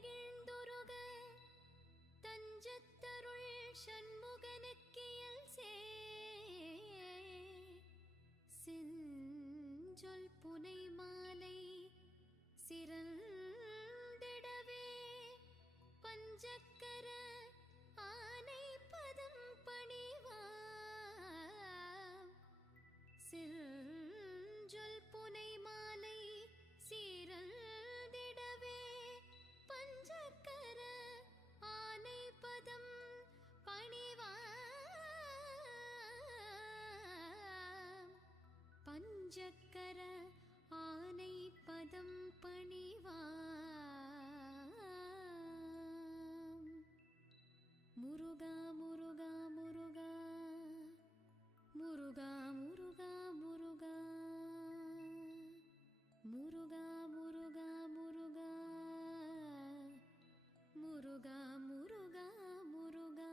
நெகிழ்ந்துருக தஞ்சத்தருள் சண்முகனுக்கியல் செஞ்சொல் புனை மாலை சிறந்திடவே பஞ்சக்கர ஆனை பதம் பணிவாம் செஞ்சொல் புனை மாலை சிறந்திடவே பஞ்சக்கர ஆனை பதம் பணிவாம் பஞ்சக்கர ஆனை பதம் பணிவாம் முருகா முருகா முருகா முருகா முருகா முருகா முருகா முருகா முருகா முருகா முருகா முருகா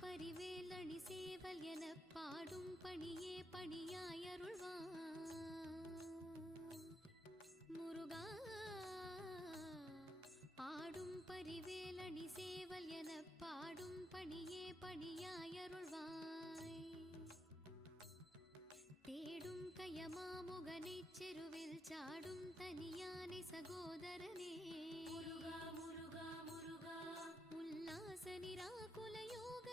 பரிவேலணி சேவல் என பாடும் பணியே பணியாயருள்வான் முருகா ஆடும் பரிவேலணி சேவல் என பாடும் பணியே பணியாயருள்வாய் தேடும் கயமாமுகனைச் செருவில் சாடும் தனியானை சகோதரனே முருகா முருகா முருகா உல்லாச நிராகுல யோக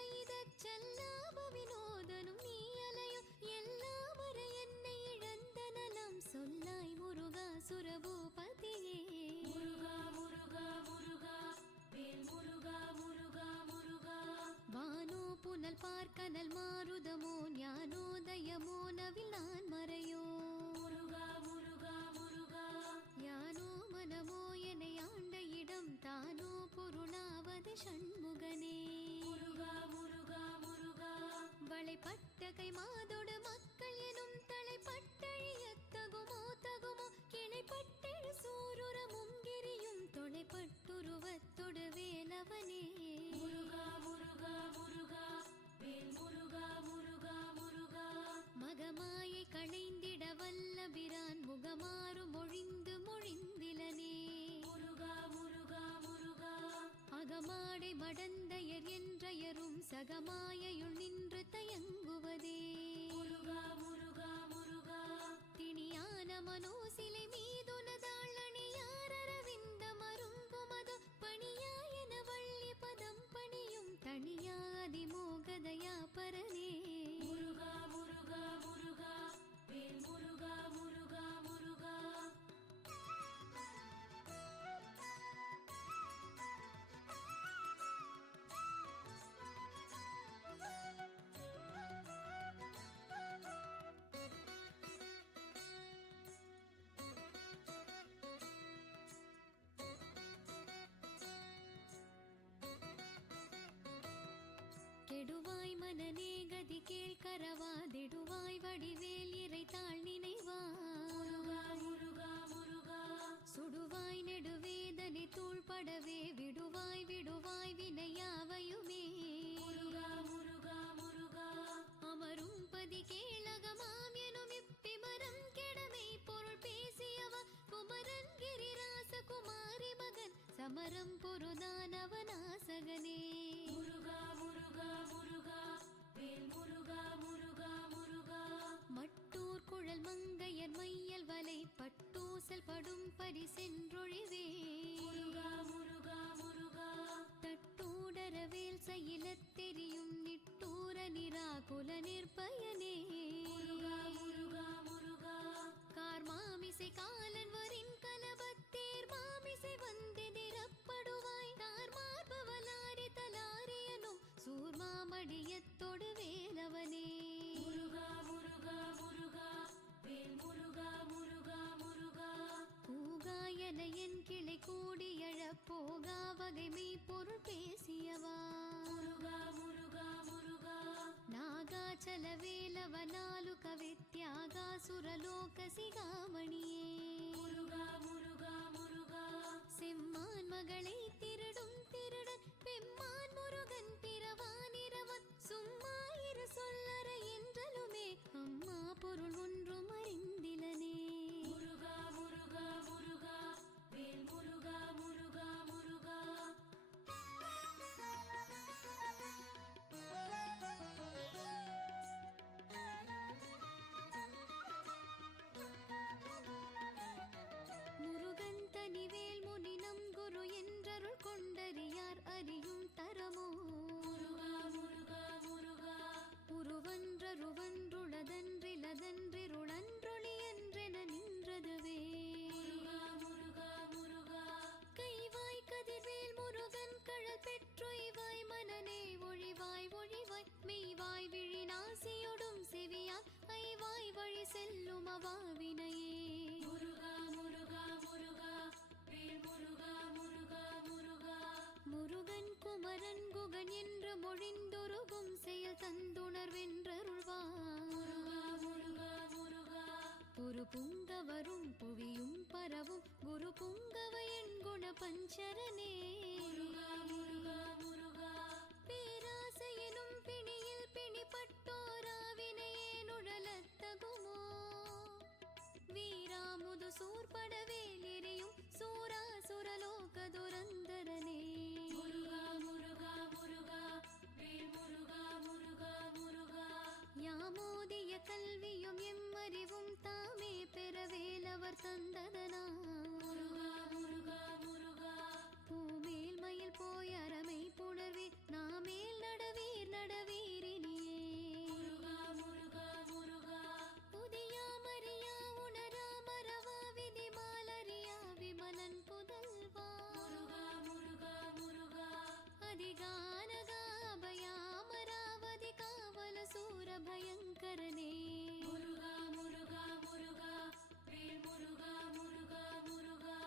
செல்லாப வினோதனும் நீ அலையோ எல்லாம் வர என்னை இழந்த நலம் சொல்லாய் முருகா சுரபூபதியே முருகா முருகா முருகா வேல் முருகா முருகா முருகா வானோ புனல் பார்க்கனல் மாருதமோ ஞானோதயமோ நவில் நான் மறையோ முருகா முருகா முருகா யானோ மனமோ என்னை ஆண்ட இடம் தானோ பொருளாவது சண்முகனே முருகா முருகா வளைப்பட்ட கை மாதோடு மக்கள் எனும் தலைப்பட்டழியத்தகுமோ தகுமோ கிளைப்பட்டெழு சூருரமும் கிரியும் தொலைப்பட்டுருவத்தொடு வேலவனே முருகா முருகா முருகா வேல் முருகா முருகா முருகா மகமாயை களைந்திட வல்லபிரான் முகமாறு மொழிந்து மொழிந்திலனே முருகா முருகா முருகா அகமாடை மடந்தையர் என்றயரும் சகமாயையுள் நின்று தயங்குவதே முருகா முருகா முருகா திணியான மனோசிலை மீதுனதாள் அணியாரவிந்த மரும்புமதோ பணியாயன வள்ளி பதம் பணியும் தனியாதி மோகதயா பரனே முருகா முருகா முருகா வேல் முருகா முருகா முருகா கெடுவாய் மனநே கதி கேள்கரவாதிடுவாய் வடிவேல் இறைத்தாள் நினைவா முருகா முருகா முருகா சுடுவாய் நெடுவேதனை தூள்படவே விடுவாய் விடுவாய் வினையாவையுமே முருகா முருகா முருகா அமரும் பதி கேளகமாம் எனும் இப்பிமரம் கெடமை பொருள் பேசியவ குமரன் கிரிராச குமாரி மகன் சமரம் பொருதானவனாசகனே முருகா முருகா முருகா வேல் முருகா முருகா முருகா மட்டூர் குழல் மங்கையர் மையல் வலை பட்டூசல் படும் பரிசென்றொழிவே முருகா முருகா முருகா தட்டூடரவேல் செயலத் தெரியும் நிட்டூர நிராகுல நிற்பயனே முருகா முருகா முருகா கார் மாமிசை காலன் வரின் கலபத்தேர் மாமிசை வந்தெதிரப்படுவாய் தார் மார்பவலாரி தலாரியனும் சூர்மாமடியத்தொடு வேலவனே சர்வலோக சிகாமணியே முருகா முருகா முருகா செம்மான் மகளை திருடும் திருடன் பெம்மான் முருகன் பிறவானிரவன் சும்மா இரு சொல்லற என்றலுமே அம்மா பொருள் ஒன்றும் அறிந்திலனே முருகா முருகா முருகா வேல் முருகா முருகா முருகா முருகன் தனிவேல் முனினம் குரு என்றருள் கொண்டறியார் அறியும் தரமோ முருகா முருகா முருகா உருவன்றருவன்றுளதன்றிலதன்றிருளன்றொளி என்றென நின்றதுவே முருகா முருகா முருகா கைவாய் கதிர்வேல் முருகன் கழல் பெற்றொய்வாய் மனநே ஒழிவாய் ஒழிவாய் மெய்வாய் விழி நாசியொடும் செவியாய் ஐவாய் வழி செல்லும் அவாவினையே முருகா முருகா முருகா வேல் முருகா முருகா முருகா முருகன் குமரன் குகன் என்று மொழிந்துருகும் செயல் தந்துணர்வென்றருள்வார் முருகா முருகா முருகா ஒரு புங்கவரும் புவியும் பரவும் குரு புங்கவ என் குண பஞ்சரனே முருகா முருகா முருகா பேராசையெனும் பிணியில் பிணிப்பட்டோராவினையே நுழலத்தகுமோ வீராமுது சூர்படவேல் எரியும் சூராசுரலோக துரந்தரனே முருகா முருகா முருகா வேல் முருகா முருகா முருகா யாமோதிய கல்வியும் எம்மறிவும் தாமே பெறவேலவர் தந்ததனா முருகா முருகா முருகா பூமேல் மயில் போய் அறமை புணர்வீர் நாமேல் நடவீர் நடவீரினியே முருகா முருகா முருகா புதியா மரியா உணரா மரவா விதிமாலரியா விமலன் புதல்வா முருகா முருகா முருகா அதிகானகா அபயாமராவதி காவல சூர பயங்கரனே முருகா முருகா முருகா வேல் முருகா முருகா முருகா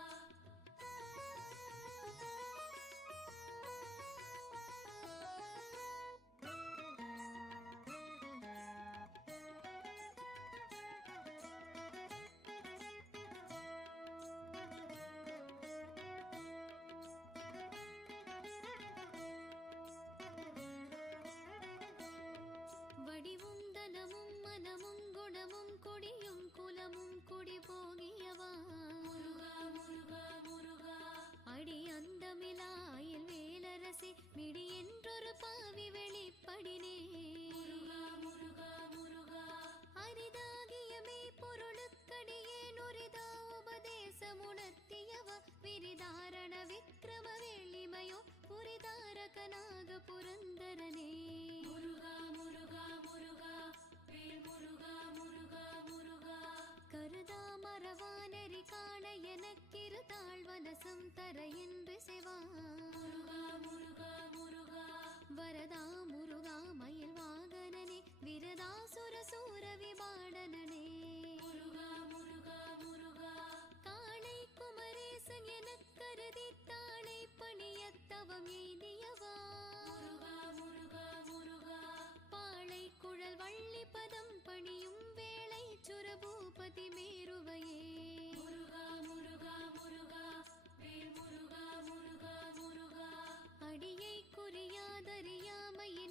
வடிவும் தனமும் மனமும் குணமும் கொடியும் குலமும் குடி போகியவா முருகா முருகா முருகா அடி அந்தமிலாயில் வேலரசே மிடி என்றொரு பாவி வெளிப்படினே முருகா முருகா முருகா அரிதாகியமே பொருளுக்கடியே நுரிதா உபதேசமுணர்த்தியவ விரிதாரண விக்ரம வெள்ளிமையோ புரிதாரகனாக புரந்தரனே முருகா முருகா முருகா வேல் முருகா முருகா முருகா கருதா மரவானெறி காண எனக்கிரு தாழ்வனசம் தர என்று செவா முருகா முருகா முருகா வரதா முருகா மயில் வாகனனே விரதாசுர சூர விபாடனனே முருகா முருகா முருகா காளை குமரேசன் எனக் கருதி தாளை பணியத்தவம் எய்தியவா முருகா முருகா முருகா பாளை குழல் வள்ளி பதம் பணியும் வேளை சுரபூபதி மேருவையே முருகா முருகா முருகா வேல் முருகா முருகா முருகா அடியை குறியாதறியாமையின்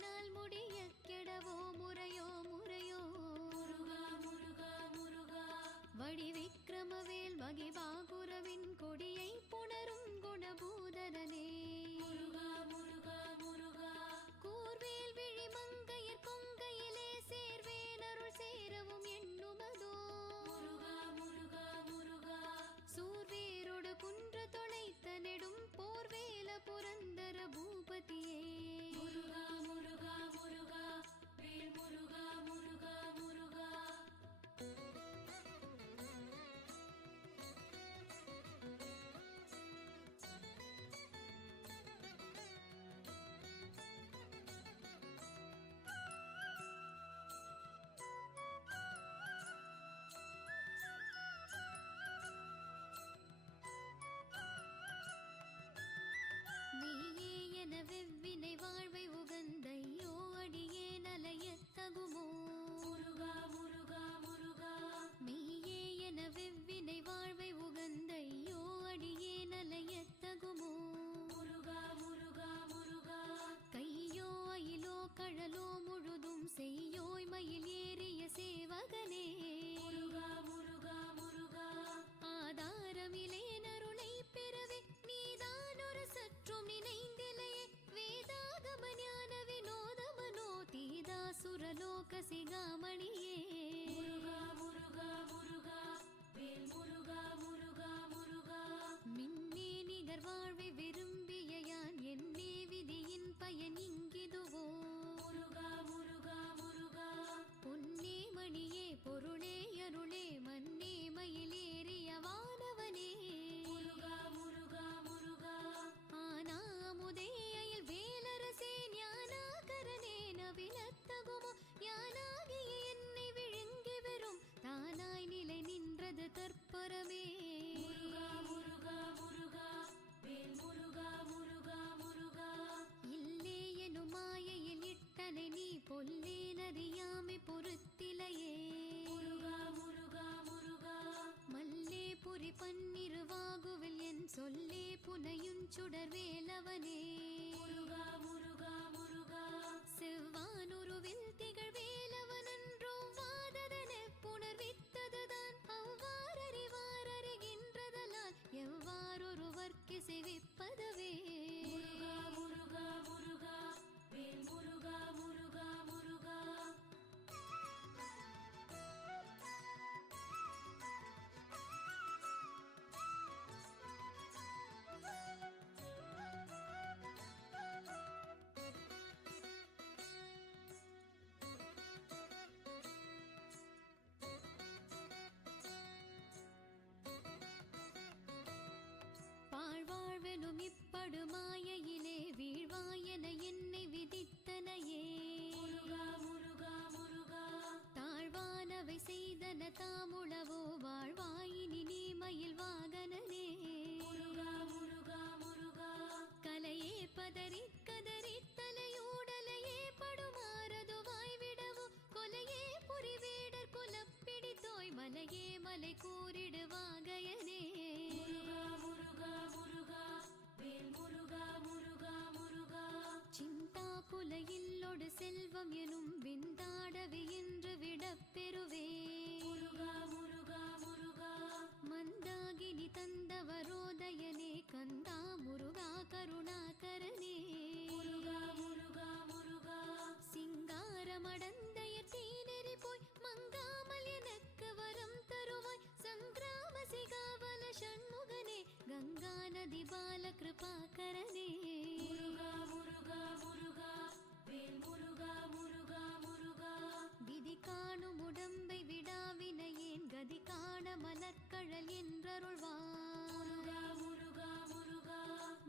காத்தருள்வாய். முருகா முருகா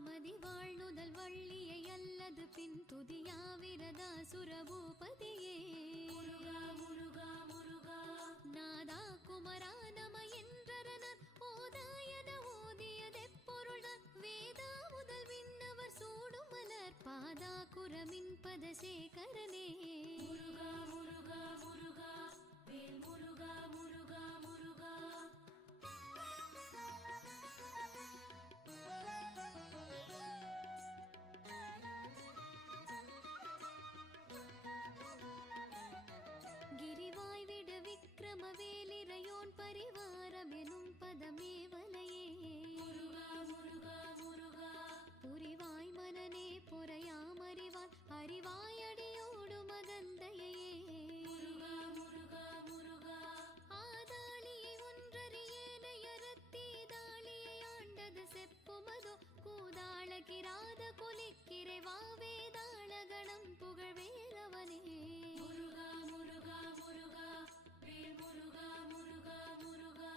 மதிவாழ்நுதல் வள்ளியை அல்லது பின் துதியாவிரதா சுரபூபதியே. முருகா முருகா நாதா குமரா நம என்றரனர் ஓதாயன ஓதியதெப்பொருள்தான் வேதா முதல் விண்ணவர் சூடும் மலர் பாதா குரமின் பதசேகரனே. முருகா முருகா வேல் முருகா முருகா முருகா. கிரிவாய் விட விக்ரம வேலிரையோன் பரிவாரமெனும் பதமேவலையே. முருகா முருகா புரிவாய் மனனே பொறையாமறிவான் அறிவாய் அடியோடு மகந்தையே. முருகா முருகா ஆதாளியை ஒன்றறியேனை அறத்தீதாளியை ஆண்டது செப்புமதோ கூதாள கிராத கொலிக்கிரை வாவேதாள கணம் புகழ் வேலவனே. முருகா வேல் முருகா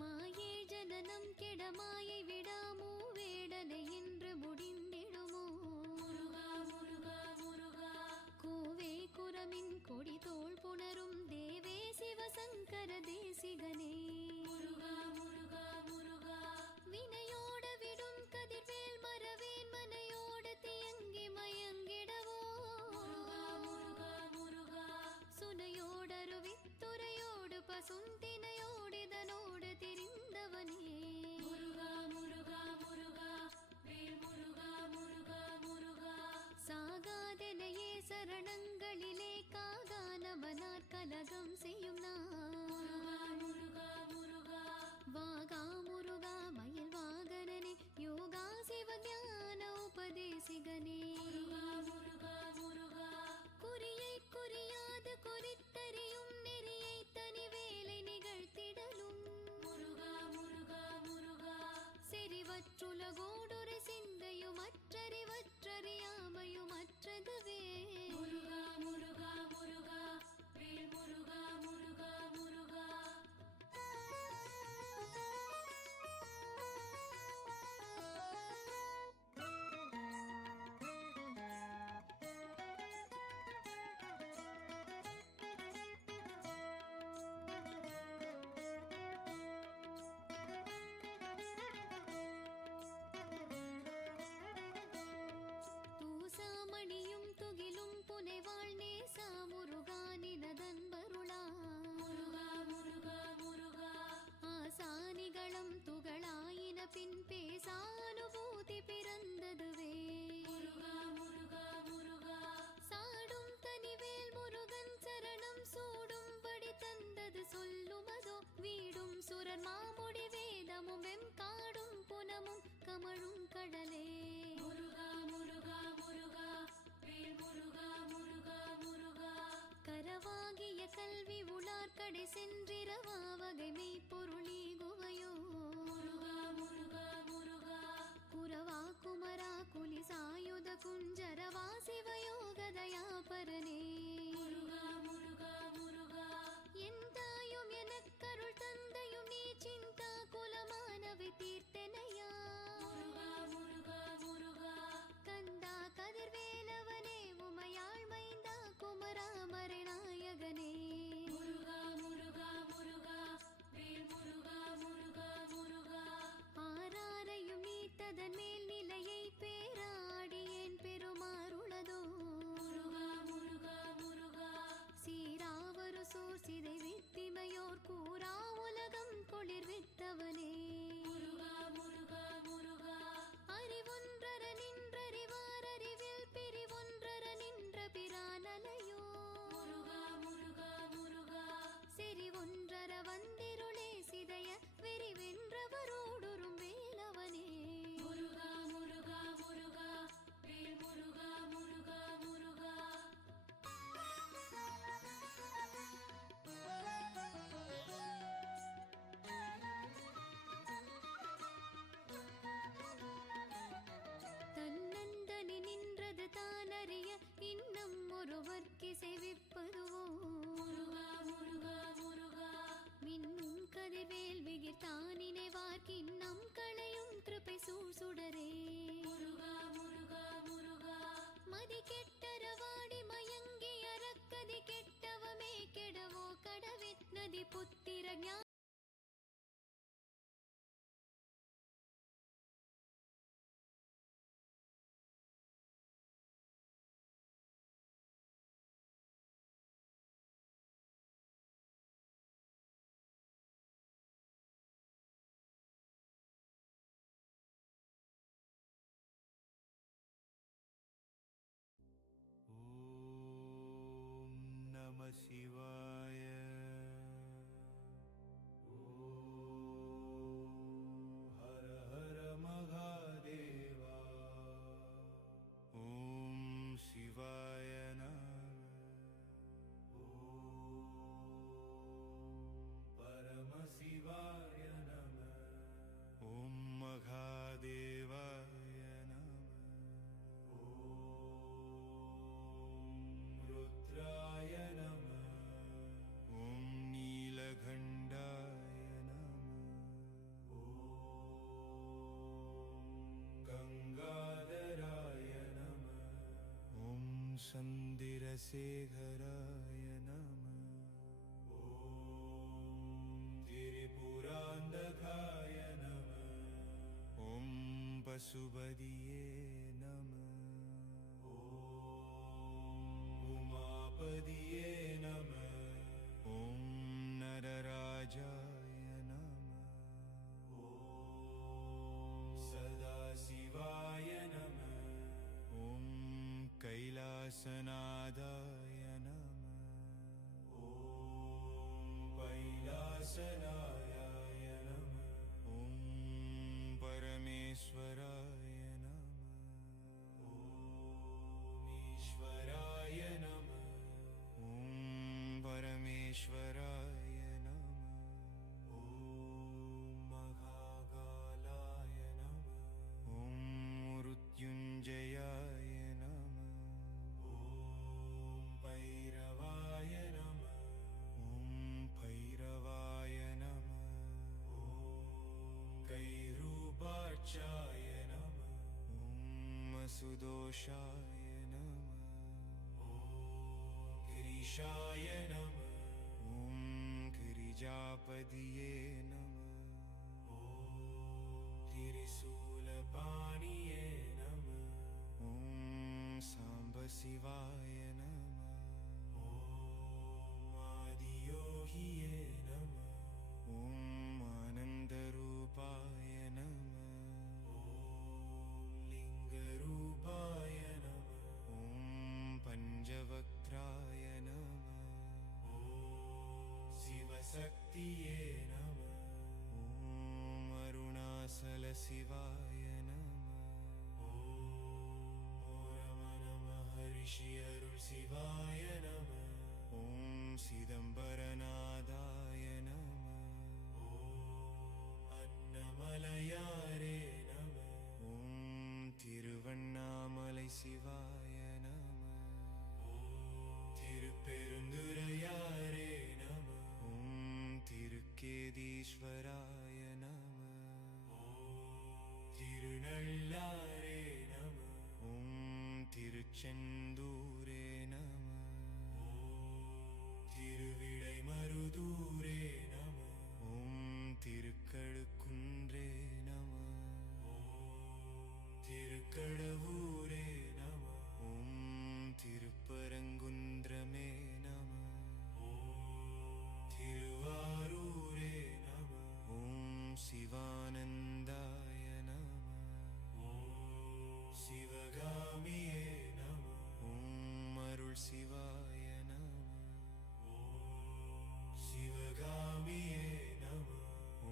மாயே ஜனனம் கெட மாயை விடாமோ வேடனை என்று முடிந்திடுமோ. முருகா கோவே குரமின் கொடி தோள் புணரும் தேவே சிவசங்கர தேசிகனே. முருகா வினையோட விடும் கதிர்வேல் மரவேன் மனையோட தியங்கி மயங்கிடவோ. முருகா சுனையோடருவித்துறையோடு பசுந்தினையோடிதனோடு திரிந்தவனே. முருகா வேல் முருகா சாகாதெனையே சரணங்களிலே காகானமனார் கலகம் செய்யும் நான். முருகா வாகா முருகா மயில் வாகனனே யோகா சிவஞான உபதேசிகனே. முருகா குறியை குறியாது குறித்தறியும் நெறியை தனி வேலை நிகழ்த்திடலும். முருகா செறிவற்றுலகோடுரை சிந்தையும் அற்றறிவற்றறியாமையும் அற்றதுவே. முருகா வேல் முருகா. தூசாமணியும் துகிலும் புனைவாள் நேசா முருகானினதன்பருளா. முருகா ஆசானிகளம் துகளாயின பின் பேசானுபூதி பிறந்ததுவே. முருகா சாடும் தனிவேல் முருகன் சரணம் சூடும்படி தந்தது சொல்லுமதோ வீடும் சுரர் மாமுடி வேதமும் வெம் காடும் புனமும் கமழும் கடலே. முருகா வேல் முருகா கரவாகிய கல்வி உளார் கடை சென்றிரவா வகை மெய்ப்பொருளி குவையோ. முருகா குரவா குமரா குலி சாயுத குஞ்சரவா சிவயோகதயா பரனே. முருகா என் தாயும் எனக்கருள் தந்தையும் நீ சிந்தா குலமானவை தீர்த்தனையா. முருகா கந்தா கதிர்வேலவனே உமையாள் மைந்தா குமரா மறைநாயகனே. முருகா வேல் முருகா ஆராரையும் நீத்ததன் மேல் நிலையை பேராடியேன் பெருமாறுளதோ. முருகா சீராவரு சோர் சிதை வித்திமையோர் கூறா உலகம் குளிர் வித்தவனே. முருகா அறிவொன்றர நின்றறிவார் அறிவில் பிரிவொன்றர நின்ற பிரானலையோ. முருகா செறிவொன்றர வந்திருளே சிதைய வெறிவென்றவரோடுறும் வேலவனே. முருகா வேல் முருகா. புத்திர ஞான ॐ नमः शिवाय। हर हर महादेवा। ॐ शिवाय नमः। परमशिवाय नमः। ॐ महादेवाय नमः। रुद्राय नमः। ॐ नीलकण्ठाय नमः। गङ्गाधराय नमः। ॐ सन्दिरशेखराय नमः। त्रिपुरान्धकाय नमः। ॐ पशुपतये नमः। उमापतये नमः। ॐ नरराजाय नमः। सदाशिवाय नमः। ॐ कैलासनाथाय नमः। कैलासनाय नमः। ॐ परमेश्वराय नमः। ईश्वराय नमः। ॐ परमेश्वराय नमः। ॐ महाकालाय नमः। ॐ मृत्युञ्जयाय नमः। ॐ भैरवाय नमः। ॐ भैरवाय नमः। ॐ कैरूपाक्षाय नमः। ॐ सुदोषाय नमः। ॐ गिरीशाय नमः। ॐ गिरिजापतये नमः। ॐ त्रिशूलपाणिये नमः। ॐ साम्बशिवाय नमः। ॐ आदियोगिये नमः। ॐ आनन्दरूपाय नमः। ॐ लिङ्गरूपाय नमः। ॐ पञ्चवक्त्राय नमः। ॐ शिवशक्तिये नमः। ॐ अरुणाचलशिवाय नमः। ॐ रमण महर्षि अरुள் शिवाय नमः। ॐ சிதம்பரநாதாய नमः। ॐ अन्नमलयारे नमः। ॐ திருவண்ணாமலை சிவாய नमः। ॐ திருப்பெருந்துறையாரே नमः। ॐ திருக்கேதீஸ்வராய नमः। ॐ திருநள்ளாरे नमः। ॐ திருச்செந்தூரே नमः। ॐ திருவிடைமருதூரே नमः। ॐ திருக்கழுக்குன்றே नमः। ॐ திருக்கடவூரே नमः। ॐ திருப்பரங்குன்றமே नमः। ॐ திருவாரூரே नमः। ॐ சிவானந்தாய नमः। ॐ சிவகாமியே नमः। ॐ அருள் சிவாய नमः। ॐ சிவகாமியே नमः।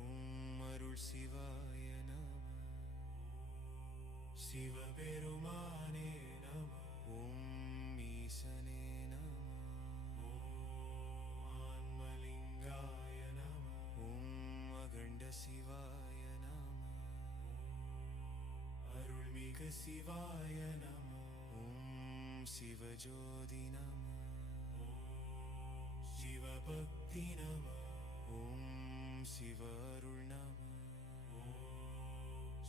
ॐ அருள் சிவாய नमः। சிவபெருமானே नमः। ॐ ஈசனே नमः। ॐ ஆன்மலிங்காய नमः। ॐ அகண்ட சிவாய नमः। அருள்மிகு சிவாய नमः। ॐ சிவஜோதி नमः। ॐ சிவபக்தி नमः। ॐ சிவ அருள் नमः। ॐ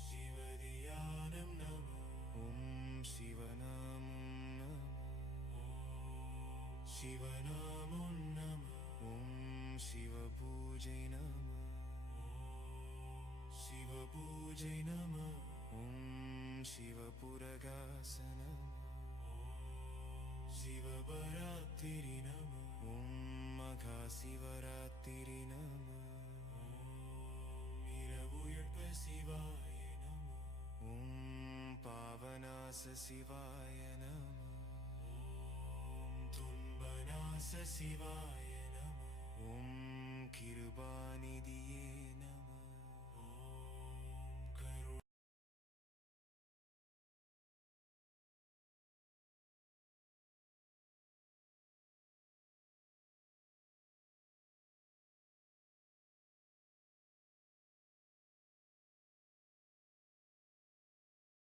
சிவதியானம் नमः। ॐ சிவநாமம் नमः। ॐ சிவநாமம் नमः। ॐ சிவ पूजै नमः शिव पूजै नमः ॐ शिवपुरगासन शिवबरात्तिरि नमः ॐ मघाशिवरात्तिरि नमः இரவுயற்ப சிவாய நம ஓம் பாவநாச சிவாய நம ஓம் துன்பநாச சிவாய நம ஓம் கிருபாநிதியே